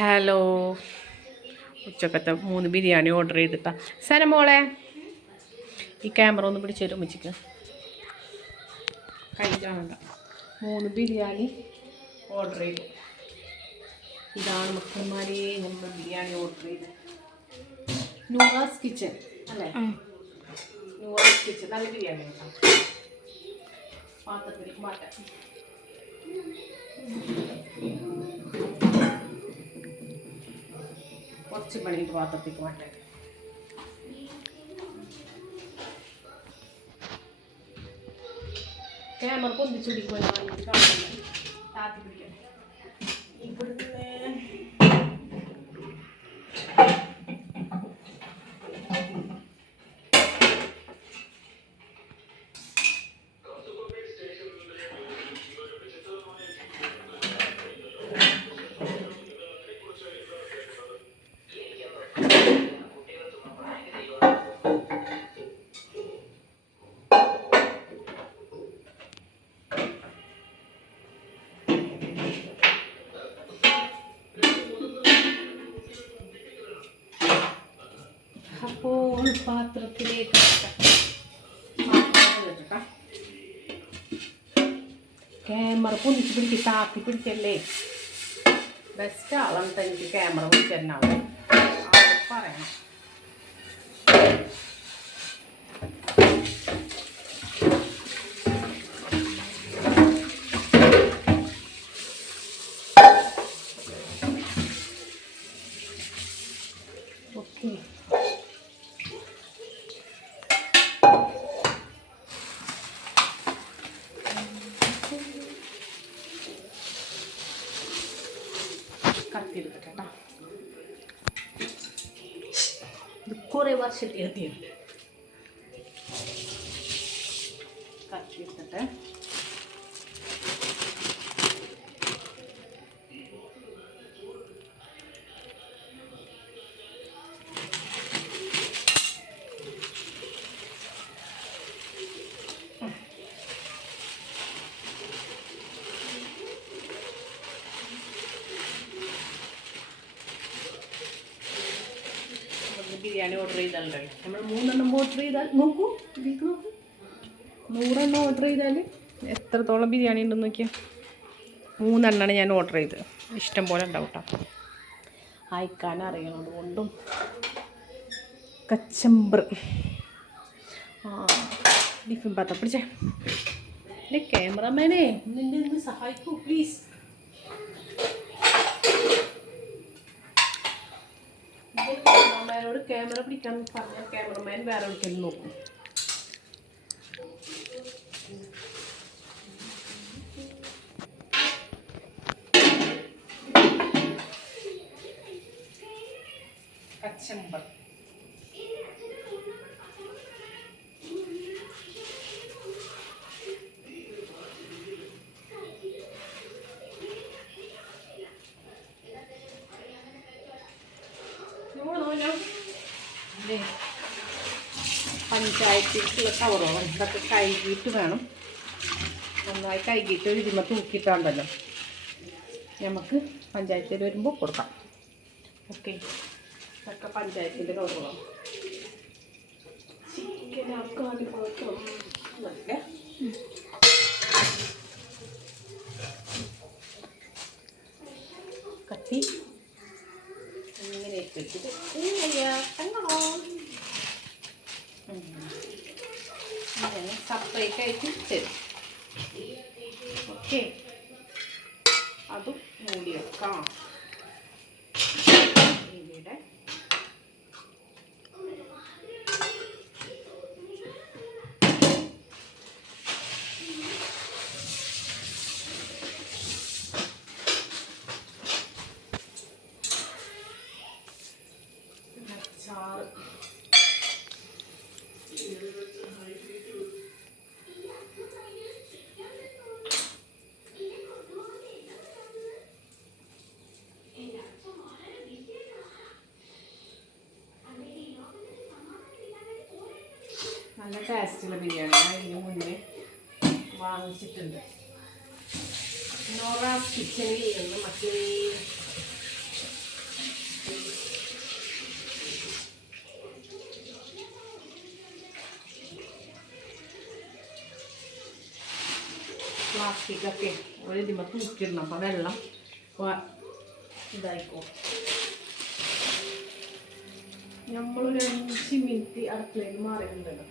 Hello, ഉച്ചക്കത്തെ 3 biryani order ചെയ്തിട്ടാ. സനമോളെ ഈ ക്യാമറ ഒന്ന് പിടിച്ചു തരും ഉച്ചക്ക്. കഴിക്കാനുണ്ട 3 ബിരിയാണി ഓർഡർ ചെയ്തു. ഇതാണ് മക്കന്മാരെ നമ്മൾ ബിരിയാണി ഓർഡർ ചെയ്ത്. നൂറാസ് കിച്ചൻ അല്ലേ? നൂറാസ് കിച്ചൻ നല്ല ബിരിയാണി കേട്ടോ. പാത്രത്തിലേക്ക് മാറ്റാം. കുറച്ച് പണിയിട്ട് പാത്രത്തേക്ക് മാറ്റാൻ. ക്യാമറ പൊന്തിച്ചുടിക്കുമ്പോൾ താത്തി പിടിക്കാൻ ഇവിടുന്ന് അപ്പോൾ പാത്രത്തിലേക്ക് ക്യാമറ പൊന്നിച്ച് പിടിച്ച് താത്തി പിടിച്ചല്ലേ. ബെസ്റ്റ് ആളെന്നിട്ട് എനിക്ക് ക്യാമറ പിടിച്ചിരുന്നാവും പറയണം. ഓക്കെ, കത്തിയെടുക്കട്ടെ കേട്ടോ. ഇത് കുറേ വർഷത്തെ എത്തിയത്. കത്തിയെടുക്കട്ടെ. ബിരിയാണി ഓർഡർ ചെയ്താലോ നമ്മൾ 3 എണ്ണം ഓർഡർ ചെയ്താൽ നോക്കൂ, ഇതിലേക്ക് നോക്കൂ. 100 എണ്ണം ഓർഡർ ചെയ്താൽ എത്രത്തോളം ബിരിയാണി ഉണ്ടെന്ന് നോക്കിയാൽ. 3 എണ്ണമാണ് ഞാൻ ഓർഡർ ചെയ്തത്. ഇഷ്ടം പോലെ ഉണ്ടാവും കേട്ടോ. അയക്കാൻ അറിയണത് കൊണ്ടും. കച്ചമ്പർ ഡിഫിൻ പാത്രം പിടിച്ചേ. എൻ്റെ ക്യാമറമാനെ നിന്നെ സഹായിക്കൂ പ്ലീസ്. ക്യാമറമാനോട് ക്യാമറ പിടിക്കാൻ പറഞ്ഞാൽ ക്യാമറമാൻ വേറെ ഒരിക്കലും നോക്കും. കച്ചമ്പർ പഞ്ചായത്തിലേക്കുള്ള കവറുകൾ ഇതൊക്കെ കഴുകിയിട്ട് വേണം. നന്നായി കഴുകിയിട്ട് ഇതിന്മേൽ തൂക്കിയിട്ടുണ്ടല്ലോ നമുക്ക് പഞ്ചായത്തിൽ വരുമ്പോൾ കൊടുക്കാം. ഓക്കെ, ഇതൊക്കെ പഞ്ചായത്തിൻ്റെ കവറുകളാണ്. ചിക്കനാക്കാതെ മാത്രം നല്ല കത്തി ഇങ്ങനെ വെച്ചിട്ട് അങ്ങനെ സെപ്പറേറ്റ് ആയിട്ട് തരും. ഓക്കെ, അതും മൂടി വെക്കാം. ഇവിടെ അച്ചാർ നല്ല ടേസ്റ്റുള്ള ബിരിയാണി ഇതിന് മുന്നേ വാങ്ങിച്ചിട്ടുണ്ട്. നോറാസ് കിച്ചണിൽ നിന്ന് മറ്റേ പ്ലാസ്റ്റിക്കൊക്കെ ഒരു ഇതിമ്മ തൂക്കിയിടണം. അപ്പോൾ വെള്ളം ഇതായിക്കോ. നമ്മളൊരു 5 മിനിറ്റ് അടുക്കളയിൽ മാറിയിട്ടുണ്ടല്ലോ.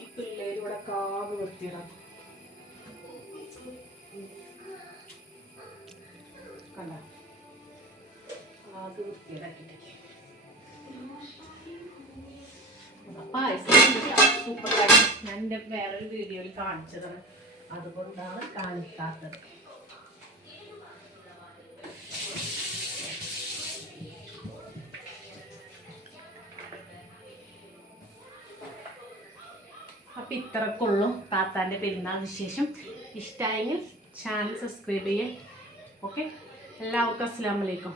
ഈ പിള്ളേർ ഇവിടെ കാവ് വൃത്തിയിടാം. കണ്ട ആകെ വൃത്തിയിടാക്കിട്ടേ പായസം സൂപ്പർ കാര്യം. ഞാൻ എൻ്റെ വേറൊരു വീഡിയോയിൽ കാണിച്ചതാണ്, അതുകൊണ്ടാണ് കാണിക്കാത്തത്. അപ്പം ഇത്രക്കുള്ളൂ താത്താൻ്റെ പെരുന്നാൾ വിശേഷം. ഇഷ്ടമായെങ്കിൽ ചാനൽ സബ്സ്ക്രൈബ് ചെയ്യാം. ഓക്കെ, എല്ലാവർക്കും അസ്സലാമു അലൈക്കും.